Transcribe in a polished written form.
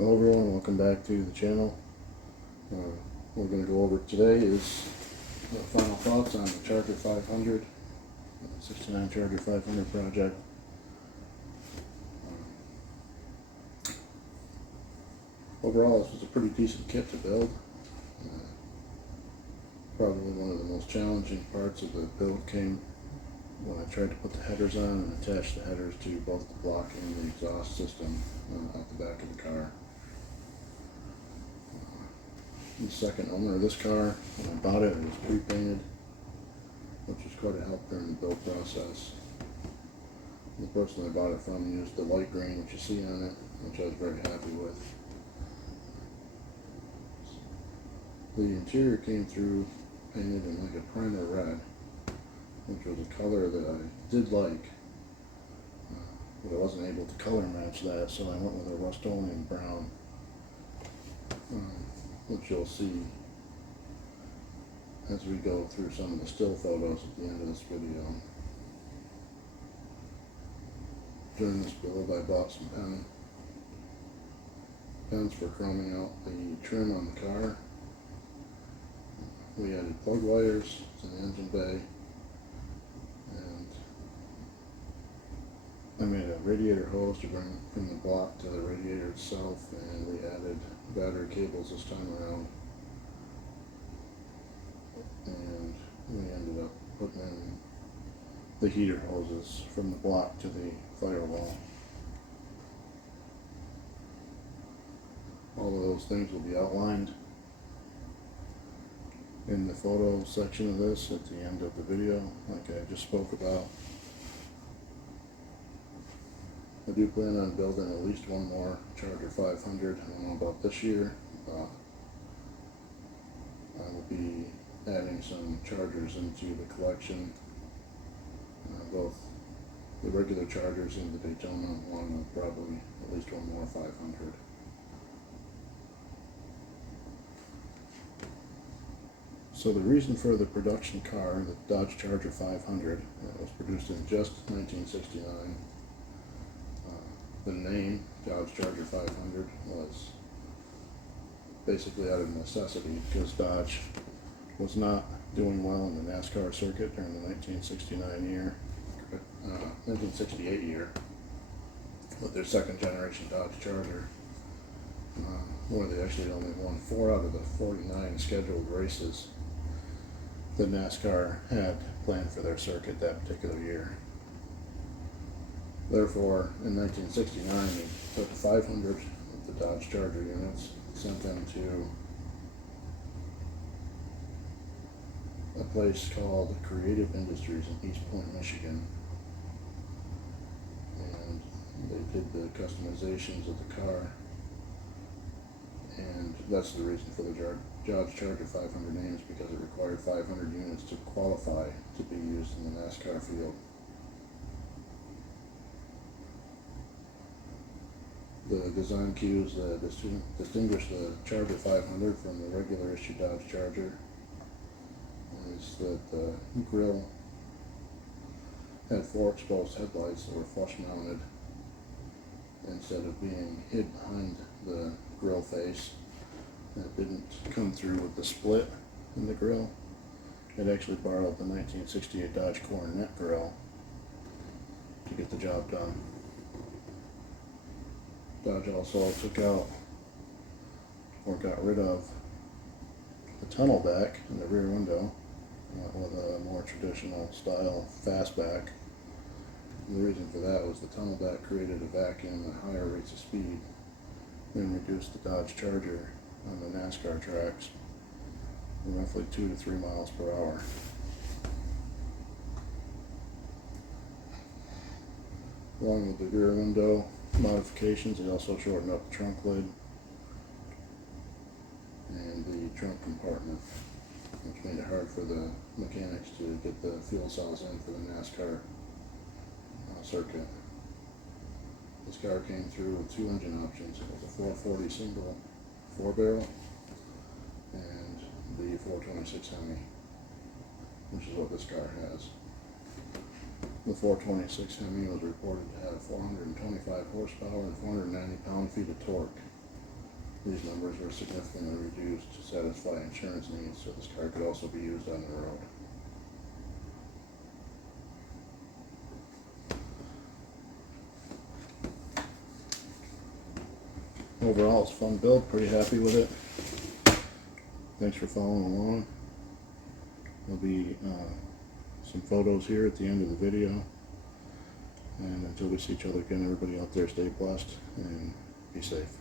Hello everyone, welcome back to the channel. What we're going to go over today is the final thoughts on the Charger 500, 69 Charger 500 project. Overall, this was a pretty decent kit to build. Probably one of the most challenging parts of the build came when I tried to put the headers on and attach the headers to both the block and the exhaust system out the back of the car. The second owner of this car, when I bought it, it was pre-painted, which was quite a help during the build process. The person I bought it from used the light green, which you see on it, which I was very happy with. The interior came through painted in like a primer red, which was a color that I did like, but I wasn't able to color match that, so I went with a Rust-oleum brown, which you'll see as we go through some of the still photos at the end of this video. During this build, I bought some pens for chroming out the trim on the car. We added plug wires to the engine bay, and I made a radiator hose to bring from the block to the radiator itself, and we added battery cables this time around, and we ended up putting in the heater hoses from the block to the firewall. All of those things will be outlined in the photo section of this at the end of the video, like I just spoke about. I do plan on building at least one more Charger 500. I don't know about this year. I will be adding some Chargers into the collection, both the regular Chargers and the Daytona, along with probably at least one more 500. So the reason for the production car, the Dodge Charger 500, was produced in just 1969. The name Dodge Charger 500 was basically out of necessity because Dodge was not doing well in the NASCAR circuit during the 1968 year with their second generation Dodge Charger, where they actually only won 4 out of the 49 scheduled races that NASCAR had planned for their circuit that particular year. Therefore, in 1969, they took 500 of the Dodge Charger units, sent them to a place called Creative Industries in East Point, Michigan, and they did the customizations of the car, and that's the reason for the Dodge Charger 500 name, is because it required 500 units to qualify to be used in the NASCAR field. The design cues that distinguish the Charger 500 from the regular issue Dodge Charger is that the grille had 4 exposed headlights that were flush mounted instead of being hid behind the grille face. It didn't come through with the split in the grille. It actually borrowed the 1968 Dodge Coronet grille to get the job done. Dodge also took out or got rid of the tunnel back in the rear window, with a more traditional style fastback. The reason for that was the tunnel back created a vacuum at higher rates of speed and reduced the Dodge Charger on the NASCAR tracks from roughly 2 to 3 miles per hour. Along with the rear window modifications, they also shortened up the trunk lid and the trunk compartment, which made it hard for the mechanics to get the fuel cells in for the NASCAR circuit. This car came through with 2 engine options. It was a 440 single 4-barrel and the 426 Hemi, which is what this car has. The 426 Hemi was reported to have 425 horsepower and 490 pound-feet of torque. These numbers were significantly reduced to satisfy insurance needs, so this car could also be used on the road. Overall, it's a fun build, pretty happy with it. Thanks for following along. There'll be some photos here at the end of the video. And until we see each other again, everybody out there stay blessed and be safe.